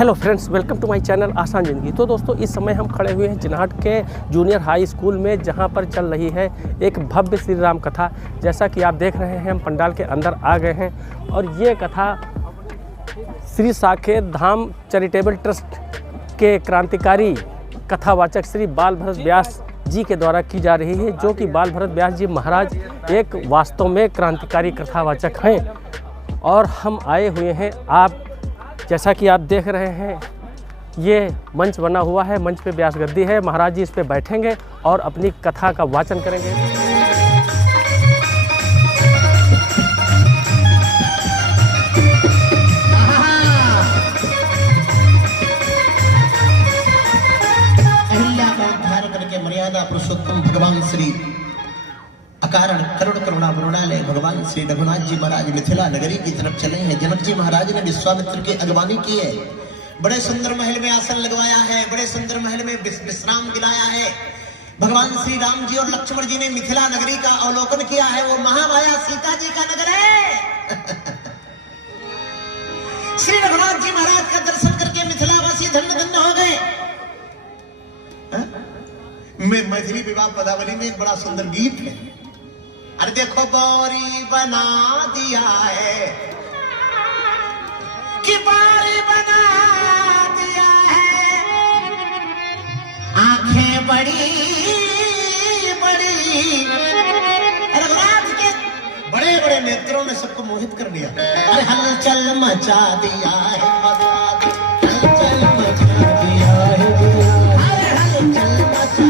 Hello friends, welcome to my channel आसान ज़िंदगी। तो दोस्तों, इस समय हम खड़े हुए हैं जिनाट के जूनियर हाई स्कूल में, जहां पर चल रही है एक भव्य श्री राम कथा। जैसा कि आप देख रहे हैं, हम पंडाल के अंदर आ गए हैं और ये कथा श्री साकेत धाम चैरिटेबल ट्रस्ट के क्रांतिकारी कथावाचक श्री बाल भरत व्यास जी के द्वारा की जा रही है, जो कि बाल भरत व्यास जी महाराज एक वास्तव में क्रांतिकारी कथावाचक हैं। और हम आए हुए हैं, आप जैसा कि आप देख रहे हैं, ये मंच बना हुआ है, मंच पे व्यास गद्दी है, महाराज जी इस पे बैठेंगे और अपनी कथा का वाचन करेंगे। अहिल्या का उद्धार करके मर्यादा पुरुषोत्तम भगवान श्री अकारण करुण करुणा वरुणालय भगवान श्री रघुनाथ जी महाराज मिथिला नगरी की तरफ चले हैं। जनक जी महाराज ने विश्वामित्र की अगवानी की है। बड़े सुंदर महल में आसन लगवाया है, बड़े सुंदर महल में विश्राम दिलाया है। भगवान श्री राम जी और लक्ष्मण जी ने मिथिला नगरी का अवलोकन किया है। वो महामाया सीता जी का नगर है। श्री रघुनाथ जी महाराज का दर्शन करके मिथिलावासी धन्य धन्य हो गए। मैं मैथिली विवाह पदावली में एक बड़ा सुंदर गीत है। अरे देखो बारी बना दिया है कि बारी बना दिया है, आंखें बड़ी बड़ी, रघुनाथ के बड़े बड़े नेत्रों ने सबको मोहित कर दिया। अरे हलचल मचा दिया है, हलचल मचा दिया है, अरे हलचल मचा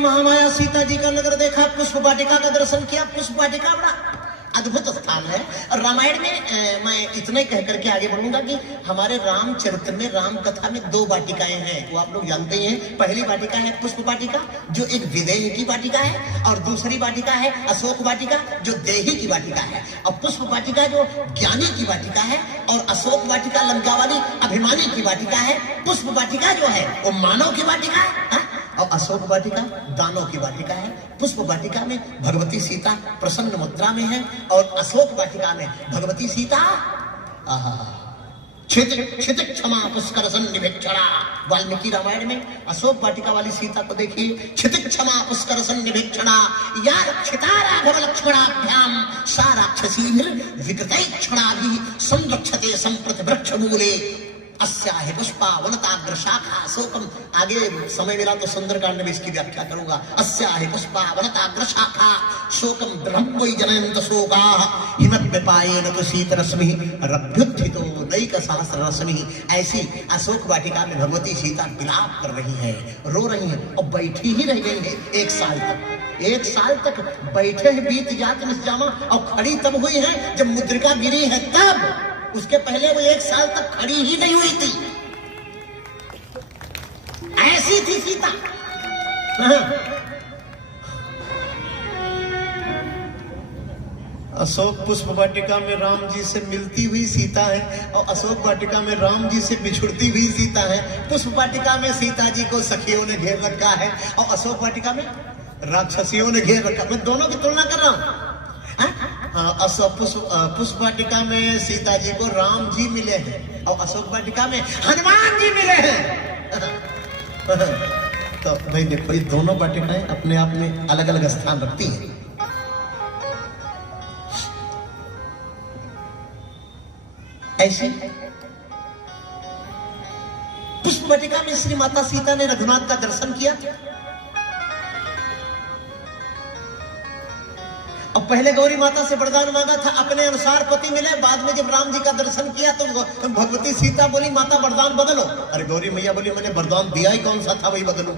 महामाया सीता जी का नगर देखा, पुष्प वाटिका का दर्शन किया। पुष्प वाटिका बड़ा अद्भुत स्थान है। और रामायण में मैं इतना ही कह करके आगे बढ़ूंगा कि हमारे रामचरित्र में, राम कथा में दो वाटिकाएं हैं, वो आप लोग जानते ही हैं। पहली वाटिका है पुष्प वाटिका, जो एक विदेह की वाटिका है, और दूसरी वाटिका है अशोक वाटिका, जो देही की वाटिका है। और पुष्प वाटिका जो ज्ञानी की वाटिका है, और अशोक वाटिका लंका वाली अभिमानी की वाटिका है। पुष्प वाटिका जो है वो मानव की वाटिका है, और अशोक वाटिका दानों की वाटिका है। पुष्प वाटिका में भगवती सीता प्रसन्न मुद्रा में है, और अशोक वाटिका में भगवती सीता क्षितिज क्षमा पुष्कर सन्निवेक्षणा। वाल्मीकि रामायण में अशोक वाटिका वाली सीता को देखिए, क्षितिज क्षमा पुष्कर सन्निवेक्षणा या रक्षिता राघव लक्ष्मणाभ्याम सा राक्षसी विकृतैक्षणा भी संरक्षते संप्रति वृक्ष मूले। अस्याहि पुष्पा वनताग्र शाखा शोकम। आगे समय मिला तो सुंदरकांड में इसकी व्याख्या करूंगा। अस्याहि पुष्पा वनताग्र शाखा शोकम ब्रह्मोई जनयंत शोकाः हिमद्विपायेन तु शीतरश्मिः रभ्युत्थितो नैक सहस्र रश्मिः। ऐसी अशोक वाटिका में भगवती सीता विलाप कर रही है, रो रही है और बैठी ही रह गई है 1 साल तक। 1 साल तक बैठे ही बीत जात निस्जामा, और खड़ी तब हुई है जब मुद्रिका गिरी है तब। उसके पहले वो 1 साल तक खड़ी ही नहीं हुई थी। ऐसी थी सीता। अशोक पुष्प वाटिका में राम जी से मिलती हुई सीता है और अशोक वाटिका में राम जी से बिछुड़ती हुई सीता है। पुष्प वाटिका में सीता जी को सखियों ने घेर रखा है और अशोक वाटिका में राक्षसियों ने घेर रखा। मैं दोनों की तुलना कर रहा हूं। पुष्प वाटिका में सीता जी को राम जी मिले हैं और अशोक वाटिका में हनुमान जी मिले हैं। तो भाई देखो, ये दोनों वाटिकाएं अपने आप में अलग अलग स्थान रखती हैं। ऐसे पुष्प वाटिका में श्री माता सीता ने रघुनाथ का दर्शन किया और पहले गौरी माता से वरदान मांगा था अपने अनुसार पति मिले। बाद में जब राम जी का दर्शन किया तो भगवती सीता बोली माता वरदान बदलो। अरे गौरी मैया बोली मैंने वरदान दिया ही कौन सा था, वही बदलो।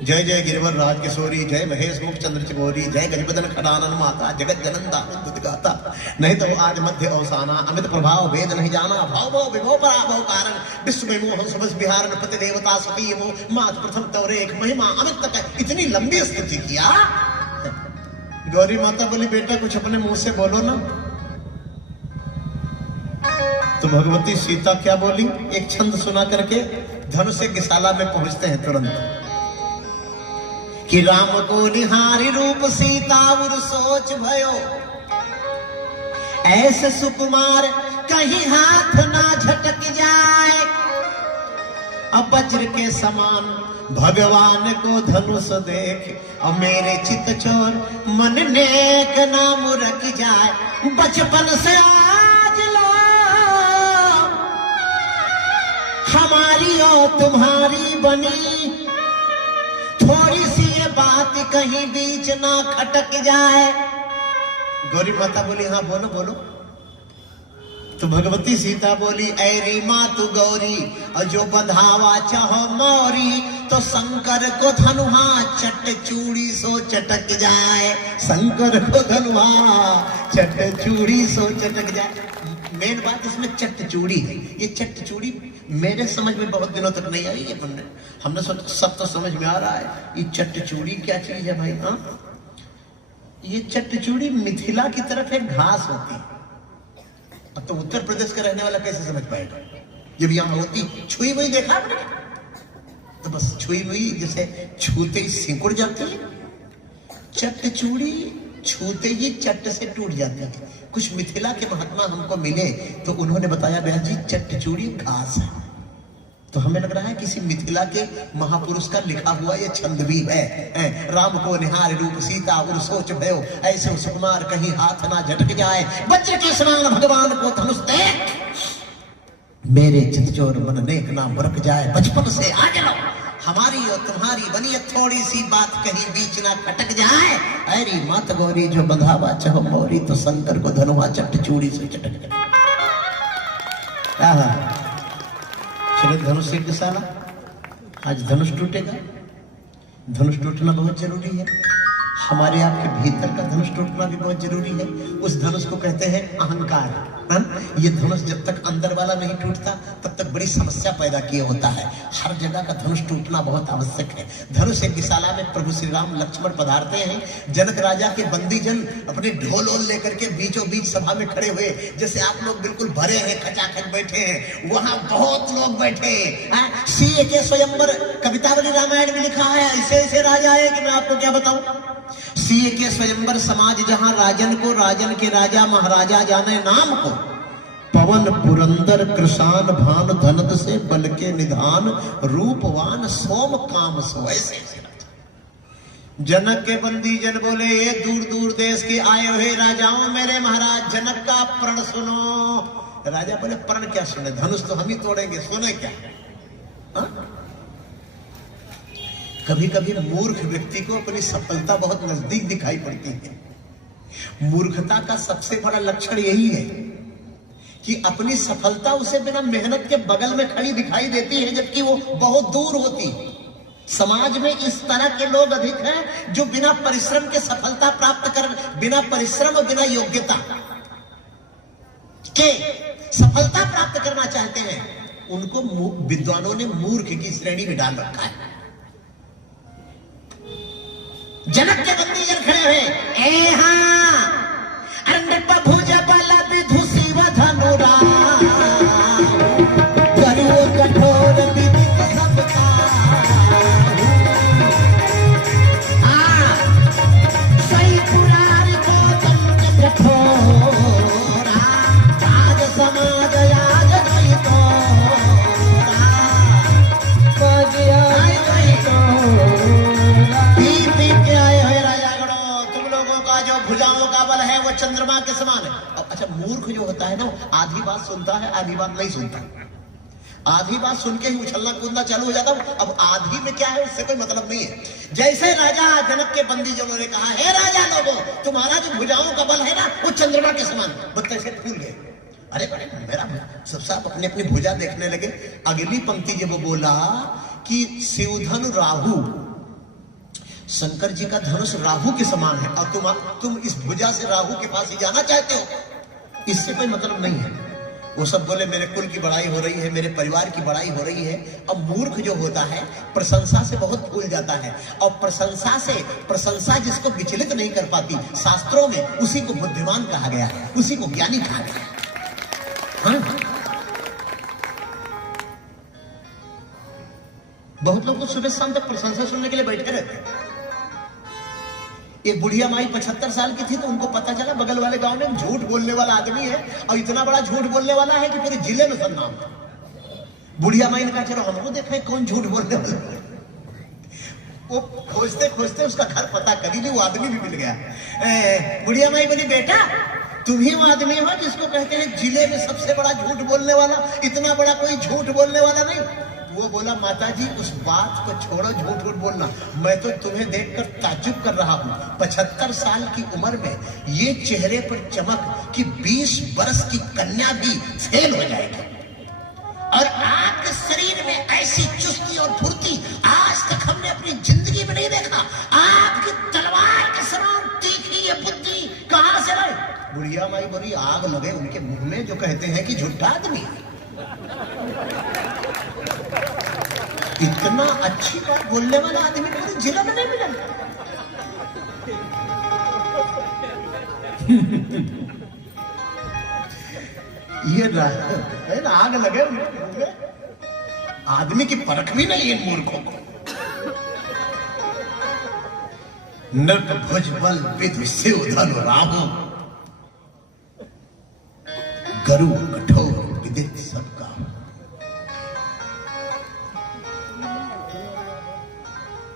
जय जय गिरिवर राज किशोरी, जय महेश मुख चंद्र चकोरी, जय गजबदन खडानन माता, जगत जनंदा दुत गाता। नहीं तो आज मध्य अवसाना, अमित प्रभाव वेद नहीं जाना, भाव भाव विभव पराभव कारण, विश्व में मोह सबस बिहार पति देवता सती मोह, मात प्रथम तवरे एक महिमा अमित तक। इतनी लंबी स्तुति किया। गौरी माता बोली बेटा कुछ अपने मुंह से बोलो ना। तो भगवती सीता क्या बोली, एक छंद सुना करके धनुष से गिसाला में पहुंचते हैं तुरंत कि राम को निहारी रूप सीता उर सोच भयो, ऐसे सुकुमार कहीं हाथ ना झटक जाए। अब वज्र के समान भगवान को धनुष देख और मेरे चित चोर मन नेक ना मुरक जाए। बचपन से आज लो हमारी और तुम्हारी बनी, थोड़ी सी ये बात कहीं बीच ना खटक जाए। गौरी माता बोली हाँ बोलो बोलो। तो भगवती सीता बोली ऐरी मातु गौरी, और जो बंधावा चाहो मौरी, तो शंकर को धनुहा चट चूड़ी सो चटक जाए। शंकर को धनुहा चट चूड़ी सो चटक जाए। मेन बात इसमें चट चूड़ी है। ये चट चूड़ी मेरे समझ में बहुत दिनों तक नहीं आई। ये हमने सोचा सब तो समझ में आ रहा है, ये चट चूड़ी क्या चीज है भाई। हाँ, ये चट चूड़ी मिथिला की तरफ एक घास होती है। अब तो उत्तर प्रदेश का रहने वाला कैसे समझ पाएगा जब यहाँ होती। छुई हुई देखा आपने, तो बस छुई हुई जैसे छूते ही सिकुड़ जाती है। चट चूड़ी छूते ही चट से टूट जाती है। कुछ मिथिला के महात्मा हमको मिले तो उन्होंने बताया बहन जी चट चूड़ी घास है। तो हमें लग रहा है किसी मिथिला के महापुरुष का लिखा हुआ ये छंद भी है। राम को निहार रूप सीता उर सोच भयो, ऐसे सुकुमार कहीं हाथ ना झटक जाए। वज्र के समान भगवान को धनुष देख मेरे चितचोर मन नेक ना मुरक जाए। बचपन से आ जाओ हमारी और तुम्हारी बनी, थोड़ी सी बात कहीं बीच ना खटक जाए। अरे मात गौरी जो बंधावा चाहो मोरी, तो शंकर को धनुहा चट चूड़ी से चटक जाए। चले धनुष से किसाना, आज धनुष टूटेगा। धनुष टूटना बहुत जरूरी है। हमारे आपके भीतर का धनुष टूटना भी बहुत जरूरी है। उस धनुष को कहते हैं अहंकार। ये धनुष जब तक अंदर वाला नहीं टूटता तब तक बड़ी समस्या पैदा किए होता है। हर जगह का धनुष टूटना बहुत आवश्यक है। धनुष एक विशाला में प्रभु श्री राम लक्ष्मण पधारते हैं। जनक राजा के बंदीजन अपने ढोल ओल लेकर के बीचों बीच सभा में खड़े हुए, जैसे आप लोग बिल्कुल भरे हैं, खचाखच बैठे हैं, वहां बहुत लोग बैठे हैं। सीए के स्वयंवर कवितावली रामायण में लिखा है। ऐसे ऐसे राजा है कि मैं आपको क्या बताऊं। सीए के स्वयंवर समाज जहां राजन को राजन के राजा महाराजा जाने नाम को, पवन पुरंदर कृषान भान धनत से बल के निधान, रूपवान सोम काम सो। ऐसे जनक के बंदी जन बोले ये दूर दूर देश के आए हुए राजाओं, मेरे महाराज जनक का प्रण सुनो। राजा बोले प्रण क्या सुने, धनुष तो हम ही तोड़ेंगे, सोने क्या। हा? कभी कभी मूर्ख व्यक्ति को अपनी सफलता बहुत नजदीक दिखाई पड़ती है। मूर्खता का सबसे बड़ा लक्षण यही है कि अपनी सफलता उसे बिना मेहनत के बगल में खड़ी दिखाई देती है, जबकि वो बहुत दूर होती है। समाज में इस तरह के लोग अधिक हैं जो बिना परिश्रम के सफलता प्राप्त कर, बिना परिश्रम और बिना योग्यता के सफलता प्राप्त करना चाहते हैं। उनको विद्वानों ने मूर्ख की श्रेणी में डाल रखा है। जनक के बंदी जन खड़े हुए, ए हाँ अरे भुज बल विधुषी व धनुरा करो कठोर विदित सबका। सही पुरारी को दंड कठोरा आज समाज आज गई भुजाओं का बल है वो चंद्रमा के समान है। अब अच्छा, मूर्ख जो होता है ना, आधी बात सुनता है, आधी बात नहीं सुनता। आधी बात सुन के ही उछलना कूदना चालू हो जाता है। अब आधी में क्या है उससे कोई मतलब नहीं है। जैसे राजा जनक के बंदी जो उन्होंने कहा, हे राजा लोगों, तुम्हारा जो भुजाओं का बल है ना वो चंद्रमा के समान, बत्ते से फूल गए। अरे बड़े मेरा सब अपनी अपनी भुजा देखने लगे। अगली पंक्ति जब वो बोला कि शिवधनु राहु, शंकर जी का धनुष राहु के समान है और तुम इस भुजा से राहु के पास ही जाना चाहते हो, इससे कोई मतलब नहीं है। वो सब बोले मेरे कुल की बड़ाई हो रही है, मेरे परिवार की बड़ाई हो रही है। अब मूर्ख जो होता है प्रशंसा से बहुत भूल जाता है, और प्रशंसा जिसको विचलित नहीं कर पाती, शास्त्रों में उसी को बुद्धिमान कहा गया है, उसी को ज्ञानी कहा गया है। हाँ? बहुत लोग तो सुबह शाम तक प्रशंसा सुनने के लिए बैठे रहते हैं। एक बुढ़िया माई 75 साल की थी, तो उनको पता चला बगल वाले गांव में झूठ बोलने वाला आदमी है, और इतना बड़ा झूठ बोलने वाला है कि पूरे जिले में सब नाम था। बुढ़िया माई ने कहा चलो हमको देखें कौन झूठ बोलने वाला है। वो खोजते खोजते उसका घर पता करी भी, वो आदमी भी मिल गया। बुढ़िया माई बोली बेटा तुम ही वो आदमी हो जिसको कहते हैं जिले में सबसे बड़ा झूठ बोलने वाला, इतना बड़ा कोई झूठ बोलने वाला नहीं। वो बोला माता जी उस बात को छोड़ो, झूठ झूठ बोलना, मैं तो तुम्हें देखकर ताज्जुब कर रहा हूँ। 75 साल की उम्र में ये चेहरे पर चमक कि 20 वर्ष की कन्या भी फेल हो जाएगी, और आपके शरीर में ऐसी चुस्ती और फुर्ती आज तक हमने अपनी जिंदगी में नहीं देखा। आपकी तलवार के समान तीखी ये बुद्धि कहां से लाई? बुढ़िया माई बोली आग लगे उनके मुंह में जो कहते हैं कि झूठा आदमी। इतना अच्छी बात बोलने वाला आदमी पूरे जिला में नहीं मिला। ये आग लगे आदमी की परख भी नहीं इन मूर्खों को। नट भुजबल विधु शिवधनु राहु गरु कठोर विदित सबका।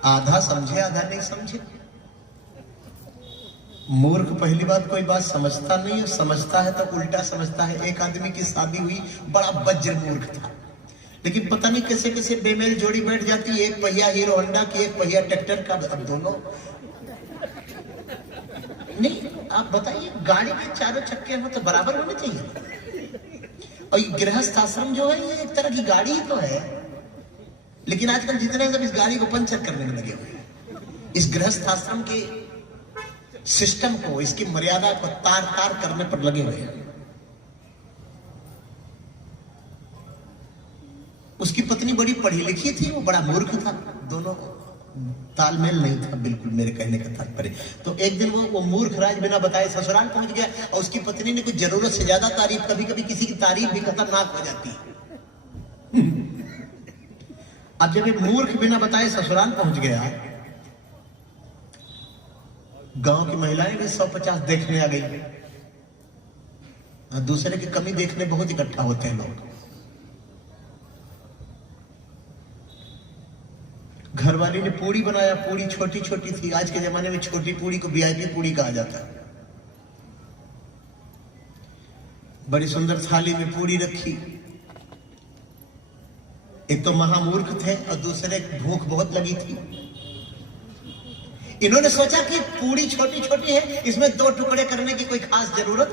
आधा समझे आधा नहीं समझे। मूर्ख पहली बात कोई बात समझता नहीं है, समझता है तो उल्टा समझता है। एक आदमी की शादी हुई, बड़ा वज्र मूर्ख था, लेकिन पता नहीं कैसे कैसे बेमेल जोड़ी बैठ जाती। एक पहिया हीरो होंडा की, एक पहिया ट्रैक्टर का, अब दोनों नहीं। आप बताइए गाड़ी के चारों चक्के हो तो बराबर होने चाहिए। और गृहस्थ आश्रम जो है ये एक तरह की गाड़ी ही तो है, लेकिन आजकल जितने सब इस गाड़ी को पंचर करने में लगे हुए हैं। इस गृहस्थ आश्रम के सिस्टम को, इसकी मर्यादा को तार तार करने पर लगे हुए हैं। उसकी पत्नी बड़ी पढ़ी लिखी थी, वो बड़ा मूर्ख था। दोनों तालमेल नहीं था बिल्कुल, मेरे कहने का तात्पर्य। तो एक दिन वो मूर्ख राज बिना बताए ससुराल पहुंच गया, और उसकी पत्नी ने कुछ जरूरत से ज्यादा तारीफ, कभी कभी किसी की तारीफ भी खतरनाक हो जाती है। अब जब एक मूर्ख बिना बताए ससुराल पहुंच गया, गांव की महिलाएं भी 150 देखने आ गई। दूसरे की कमी देखने बहुत इकट्ठा होते हैं लोग। घरवाली ने पूड़ी बनाया, पूड़ी छोटी छोटी थी। आज के जमाने में छोटी पूड़ी को वीआईपी पूड़ी कहा जाता है। बड़ी सुंदर थाली में पूरी रखी। एक तो महामूर्ख थे और दूसरे भूख बहुत लगी थी। इन्होंने सोचा कि पूरी छोटी छोटी है, इसमें 2 टुकड़े करने की कोई खास जरूरत,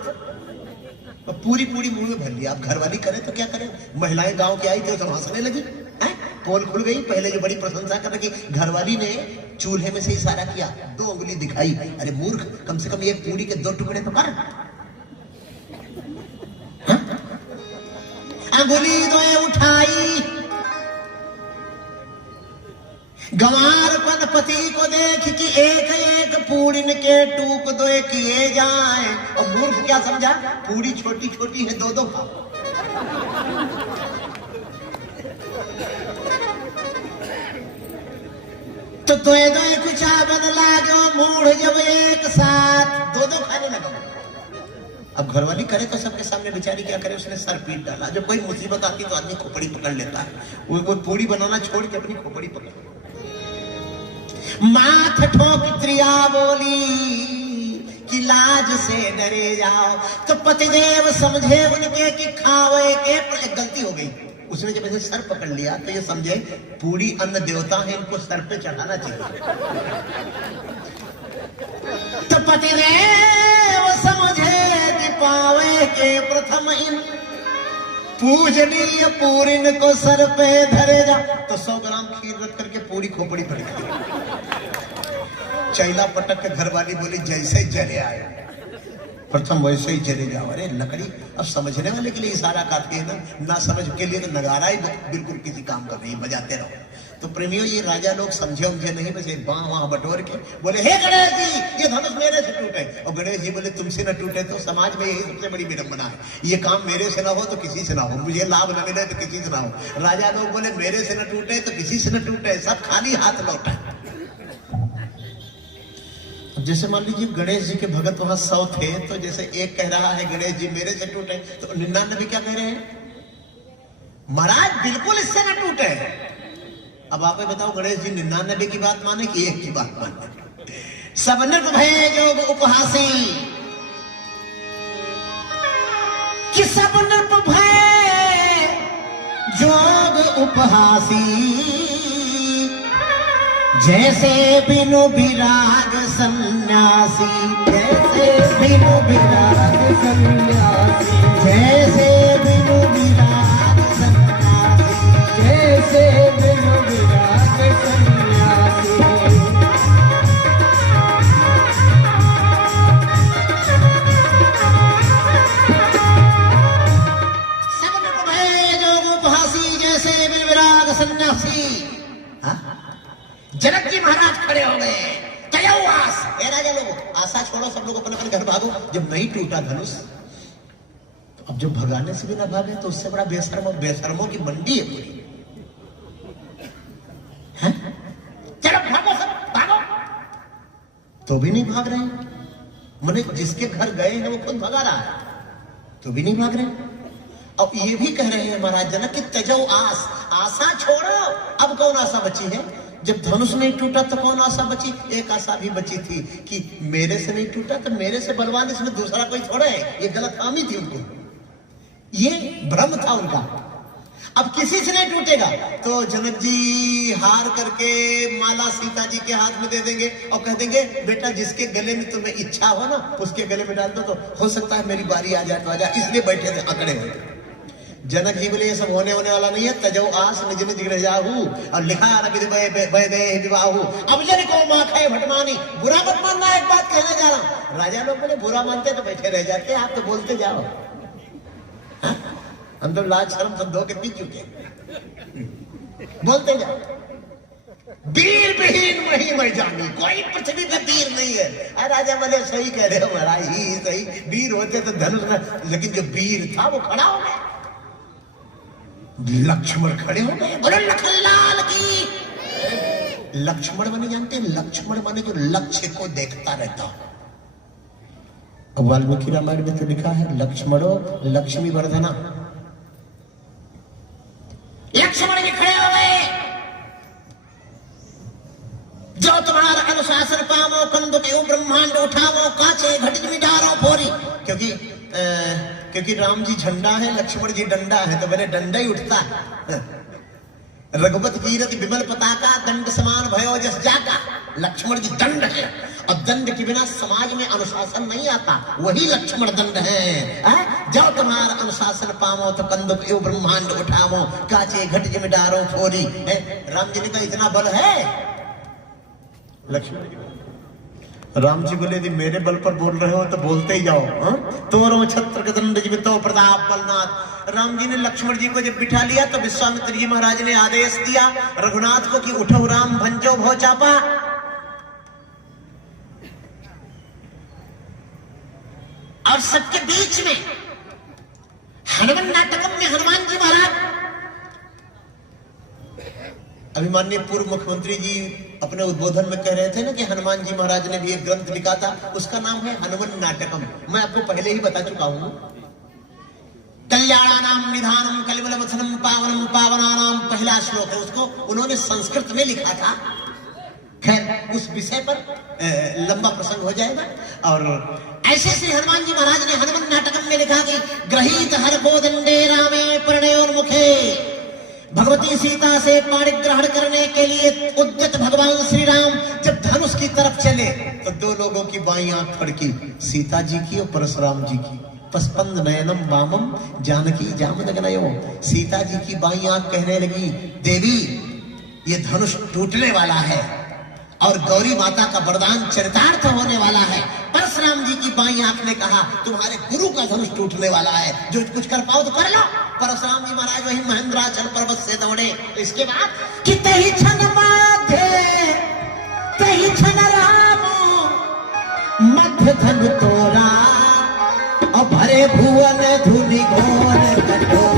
तो पूरी पूरी मुंह में भर लिया। अब घरवाली करे तो क्या करे, महिलाएं गांव की आई थी तो हंसने लगी, पोल खुल गई। पहले जो बड़ी प्रशंसा कर रही, घरवाली ने चूल्हे में से इशारा किया, 2 उंगली दिखाई, अरे मूर्ख, कम से कम एक पूरी के 2 टुकड़े तो कर। अंगुली 2 उठाई, गंवारपन पति को देख कि एक एक पूड़िन के टूक 2 किए जाए। और मूर्ख क्या समझा, पूड़ी छोटी छोटी है, 2 खाओ। तो 2 कुछ बन लागो, मूढ़ जब एक साथ 2 खाने लगा। अब घरवाली करे तो सबके सामने बेचारी क्या करे, उसने सर पीट डाला। जब कोई मुसीबत आती तो आदमी खोपड़ी पकड़ लेता है, वो पूड़ी बनाना छोड़ के अपनी खोपड़ी पकड़। माथ ठोक त्रिया बोली कि लाज से डरे जाओ। तो पतिदेव समझे उनके कि खावे के, पर एक गलती हो गई। उसने जब ऐसे सर पकड़ लिया तो ये समझे पूरी अन्न देवता है, इनको सर पे चढ़ाना चाहिए। तो पतिदेव समझे कि पावे के प्रथम इन पूजनीय पूरिन को सर पे धरे जा। तो 100 ग्राम खीर रख करके पूरी खोपड़ी पड़ गई। चैला पटक के घरवाली बोली, जैसे जले आए प्रथम वैसे ही जले जाओ। अरे लकड़ी, अब समझने वाले के लिए इशारा काफी है ना समझ के लिए तो नगारा ही बिल्कुल किसी काम कर रही है, बजाते रहो। तो प्रेमियों, ये राजा लोग समझे उमझे नहीं, बस एक बाँ वहां बटोर के बोले, हे गणेश जी, ये धनुष मेरे से टूटे। और गणेश जी बोले, तुमसे न टूटे तो समाज में यही सबसे बड़ी विडंबना है, ये काम मेरे से ना हो तो किसी से ना हो, मुझे लाभ न मिले तो किसी से ना हो। राजा लोग बोले, मेरे से न टूटे तो किसी से न टूटे, सब खाली हाथ लौटा। जैसे मान लीजिए गणेश जी के भगत वहां 100 थे, तो जैसे एक कह रहा है गणेश जी मेरे से टूटे, तो 99 क्या कह रहे हैं, महाराज बिल्कुल इससे न टूटे। अब आप बताओ, गणेश जी 99 की बात माने कि 1 की बात माने। सब नृप भय जोग उपहासी, कि सब नृप भय जोग उपहासी। जैसे बिनु विराग सन्यासी, जैसे बिनु विराग सन्यासी, जैसे बिनु विराग सन्यासी, जैसे बिनु विराग सन्यासी। सब नृप भय जोग उपहासी, जैसे बिनु विराग सन्यासी। जनक जी महाराज खड़े हो गए, तयौआस, ए राजा लोगों, आशा छोड़ो, सब लोग अपने अपने घर भागो। जब नहीं टूटा धनुष, तो अब जो भगाने से भी ना भागे तो उससे बड़ा बेशर्मों की मंडी है पूरी। चलो भागो, सब भागो, तो भी नहीं भाग रहे। मैंने जिसके घर गए हैं वो खुद भगा रहा है, तो भी नहीं भाग रहे। अब ये भी कह रहे हैं महाराज जनक कि त्यजो आस, आशा छोड़ो। अब कौन आशा बची है, जब धनुष नहीं टूटा तो कौन आशा बची, एक आशा भी बची थी कि मेरे से नहीं टूटा तो मेरे से बलवान इसमें दूसरा कोई थोड़ा है। ये गलतफहमी थी उनको, ये भ्रम था उनका। अब किसी से नहीं टूटेगा तो जनक जी हार करके माला सीता जी के हाथ में दे देंगे और कह देंगे, बेटा जिसके गले में तुम्हें इच्छा हो ना उसके गले में डाल दो, तो हो सकता है मेरी बारी आ जाए तो आ जाए। इसलिए बैठे थे अकड़े हुए। जनक जी बोले, ये सब होने वाला नहीं है। तजो आस निज निज गृह जाहू, और लिखा विवाहू। अब जन को माँ खाए भटमानी, बुरा मत मानना, एक बात कहने जा रहा हूं। राजा लोग बोले, बुरा मानते तो बैठे रह जाते, आप तो बोलते जाओ। हम तो लाज शर्म सब धो के पी चुके, बोलते जाओ। वीर विहीन वही मैं जानी, कोई पृथ्वी पे वीर नहीं है। राजा बोले, सही कह रहे हो महाराज, ही सही, वीर होते तो धनुष में, लेकिन जो वीर था वो खड़ा हो गया। लक्ष्मण खड़े हो गए, बोले लखनलाल की। लक्ष्मण माने जानते हैं, लक्ष्मण माने जो लक्ष्य को देखता रहता हो। अब वाल्मीकि रामायण में तो लिखा है, लक्ष्मणो लक्ष्मी वर्धना। लक्ष्मण भी खड़े हो गए, जो तुम्हारा अनुशासन पावो, कंदुक एवं ब्रह्मांड उठावो, काचे घट में डारो फोरी। क्योंकि क्योंकि राम जी झंडा है, लक्ष्मण जी डंडा है, तो मेरे डंडा ही उठता है। रघुपत कीरति विमल पताका, दंड समान भयो जस जाका। लक्ष्मण जी दंड है, और दंड के बिना समाज में अनुशासन नहीं आता, वही लक्ष्मण दंड है। जब तुम्हारा अनुशासन पावो तो कंदुक एवं ब्रह्मांड उठावो, काचे घट जिम डारो फोरी। राम जी ने कहा इतना बल है। लक्ष्मण राम जी बोले यदि मेरे बल पर बोल रहे हो तो बोलते ही जाओ। तोरो छत्र के दंड जीवितो प्रताप बलनाथ। राम जी ने लक्ष्मण जी को जब बिठा लिया तो विश्वामित्र जी महाराज ने आदेश दिया रघुनाथ को कि उठो राम भंजो भो चापा। और सबके बीच में हनुमान नाटकम में हनुमान जी महाराज, अभिमान्य पूर्व मुख्यमंत्री जी अपने उद्बोधन में कह रहे थे ना कि हनुमान जी महाराज ने भी एक ग्रंथ लिखा था, उसका नाम है हनुमान नाटकम। मैं आपको पहले ही बता चुका हूं। कल्याणानाम निधानम कलिवल वचनम पावनम पावनानाम पहला श्लोक है, उसको उन्होंने संस्कृत में लिखा था। खैर उस विषय पर लंबा प्रसंग हो जाएगा। और ऐसे श्री हनुमान जी महाराज ने हनुमान नाटकम में लिखा कि ग्रहीत हर बोदंडे रामे प्रणयोन्मुखे। भगवती सीता से पाणी ग्रहण करने के लिए उद्यत भगवान श्री राम जब धनुष की तरफ चले तो दो लोगों की बाईं आंख फड़की, सीता जी की और परशुराम जी की। पस्पंद नयनम वामम जानकी जामदग्नयो। सीता जी की बाईं आंख कहने लगी देवी ये धनुष टूटने वाला है और गौरी माता का वरदान चरितार्थ होने वाला है। परशुराम जी की बाईं आंख ने कहा तुम्हारे गुरु का धनुष टूटने वाला है, जो कुछ कर पाओ तो कर लो। परशुराम जी महाराज वही महेंद्राचल पर्वत से दौड़े। इसके बाद कि तही क्षण माथे तही क्षण राम मध्य धनु तोरा और भरे भुवन धुनि घोर कठोर।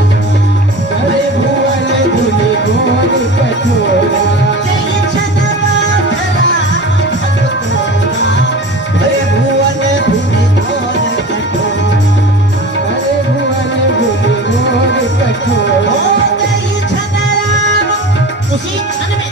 भरे भुवन धुनि घोर कठोर। उसी क्षण में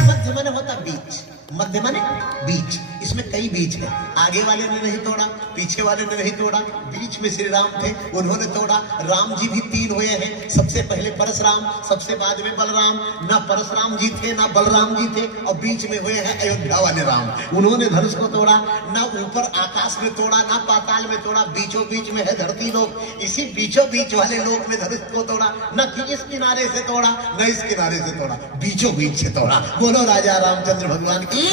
मध्य मन होता बीच, मध्य माने बीच। इसमें कई बीच है, आगे वाले ने नहीं तोड़ा, पीछे वाले ने नहीं तोड़ा, बीच में श्री राम थे उन्होंने तोड़ा। राम जी भी तीन हुए हैं, सबसे पहले परशुराम, सबसे बाद में बलराम। ना परशुराम जी थे ना बलराम जी थे, और बीच में हुए हैं अयोध्या वाले राम। उन्होंने धनुष को तोड़ा, ना ऊपर आकाश में तोड़ा ना पाताल में तोड़ा, बीचों बीच में है धरती लोक। इसी बीचों बीच वाले लोक में धनुष को तोड़ा, न इस किनारे से तोड़ा न इस किनारे से तोड़ा, बीचों बीच से तोड़ा। बोलो राजा रामचंद्र भगवान की।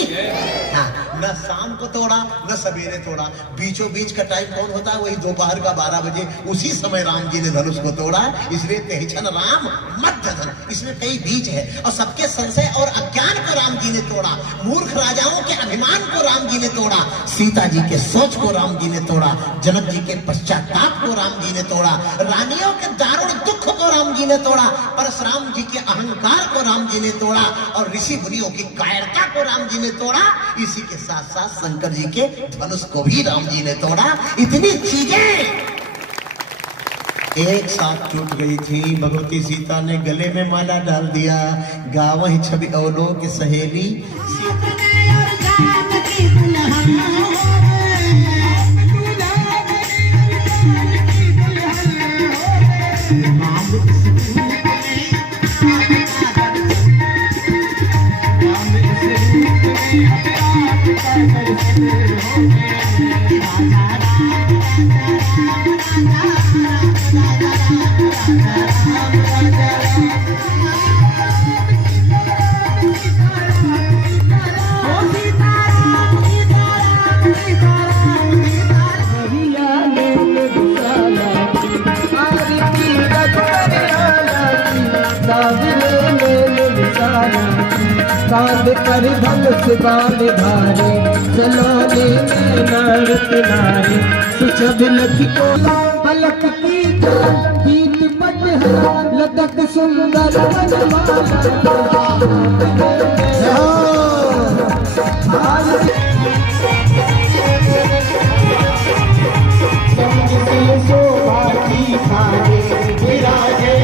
हाँ, न शाम को तोड़ा न सवेरे तोड़ा, बीचों बीच का टाइम कौन होता है? वही दोपहर का 12 बजे, उसी समय राम जी ने धनुष को तोड़ा। इसलिए तेहछन राम मध्य धन, इसमें कई बीज है। और सबके संशय और अज्ञान को राम जी ने तोड़ा, मूर्ख राजाओं के अभिमान को राम जी ने तोड़ा, सीता जी के सोच को राम जी ने तोड़ा, जनक जी के पश्चाताप को राम जी ने तोड़ा, रानियों के दारुण दुख को राम जी ने तोड़ा, परशुराम जी के अहंकार को राम जी ने तोड़ा, और ऋषि मुनियों की कायरता को राम जी ने तोड़ा। इसी के साथ साथ शंकर जी के धनुष को भी राम जी ने तोड़ा। इतनी चीजें एक साथ टूट गई थी। भगवती सीता ने गले में माला डाल दिया, गाँव ही छवि औलों की सहेली। कांध पर धनुष बाण धारे, चलोने में नर किनारे, सुशब लखी को पलक की पीत पट लटक सुंदर शोभा की खाने विराजे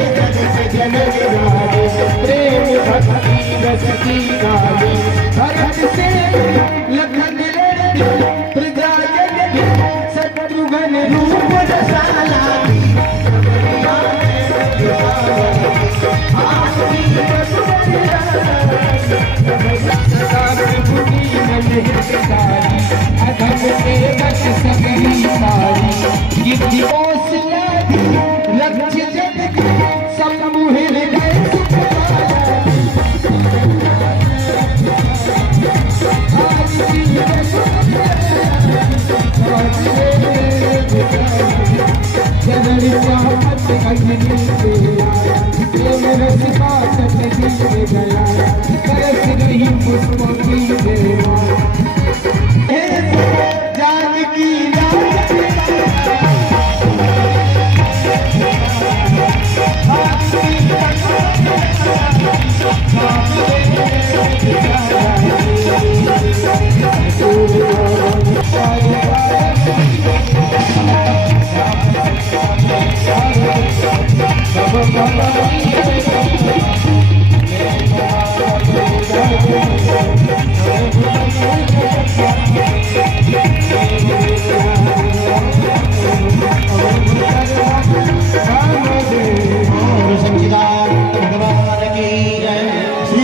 जन विराजे, प्रेम भक्ति रस की गाली, भरत से लखन प्रजा शत्रुघ्न रूप रसाला। की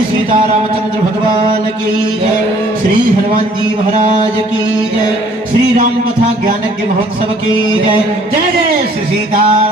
सीतारामचंद्र भगवान की जय, श्री हनुमान जी महाराज की जय, श्री राम कथा ज्ञानज्ञ महोत्सव की जय। जय जय श्री सीताराम।